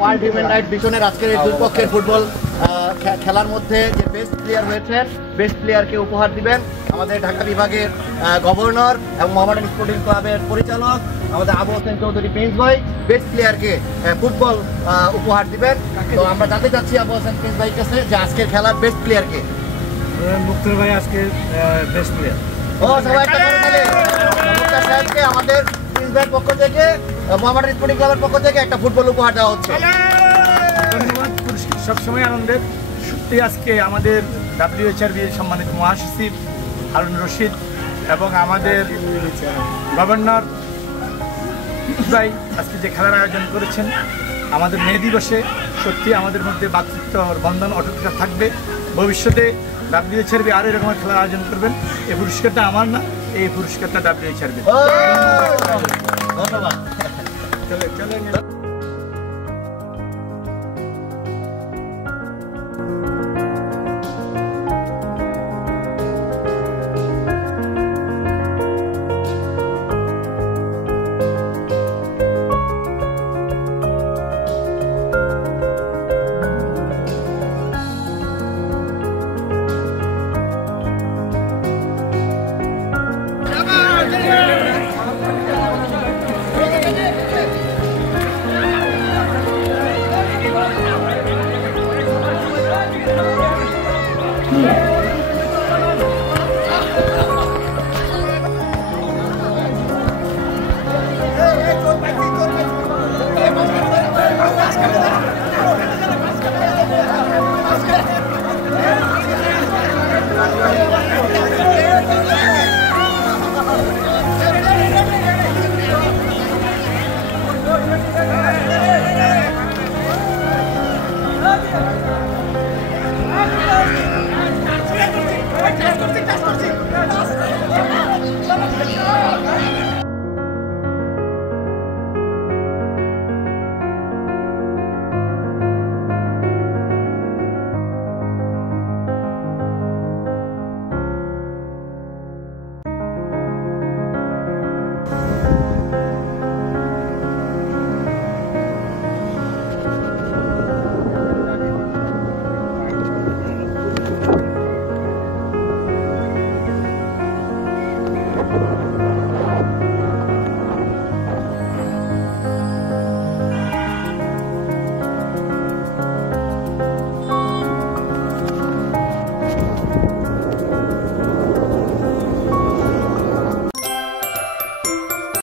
World human right মিশনের আজকের এই দুই পক্ষের ফুটবল খেলার মধ্যে যে বেস্ট প্লেয়ার হয়েছেন, বেস্ট প্লেয়ারকে উপহার দিবেন আমাদের ঢাকা বিভাগের গভর্নর এবং মোহামেডান স্পোর্টিং ক্লাবের পরিচালক আমাদের আবু হোসেন চৌধুরী প্রিন্স ভাই বেস্ট প্লেয়ারকে ফুটবল উপহার দিবেন। তো আমরা জানতে চাচ্ছি আবু হোসেন প্রিন্স ভাইয়ের কাছে যে আজকের খেলার বেস্ট প্লেয়ারকে। মুক্তার ভাই আজকের বেস্ট প্লেয়ার। ও সবাই একটা করে তালে মুক্তার সাহেবকে আমাদের প্রিন্স ভাইয়ের পক্ষ থেকে মোহামেডান স্পোর্টিং ক্লাবের পক্ষ থেকে একটা ফুটবল উপহার দেওয়া হচ্ছে। ধন্যবাদ। সবসময় আনন্দের। সত্যি আজকে আমাদের WHRB সম্মানিত মহাসচিব হারুন রশিদ এবং আমাদের গভর্নর ভাই আজকে যে খেলার আয়োজন করেছেন আমাদের মে দিবসে, সত্যি আমাদের মধ্যে ভ্রাতৃত্বর বন্ধন অটুট থাকবে। ভবিষ্যতে WHRB আরও এরকম খেলার আয়োজন করবেন। এই পুরস্কারটা আমার না, এই পুরস্কারটা WHRB। ধন্যবাদ। চলে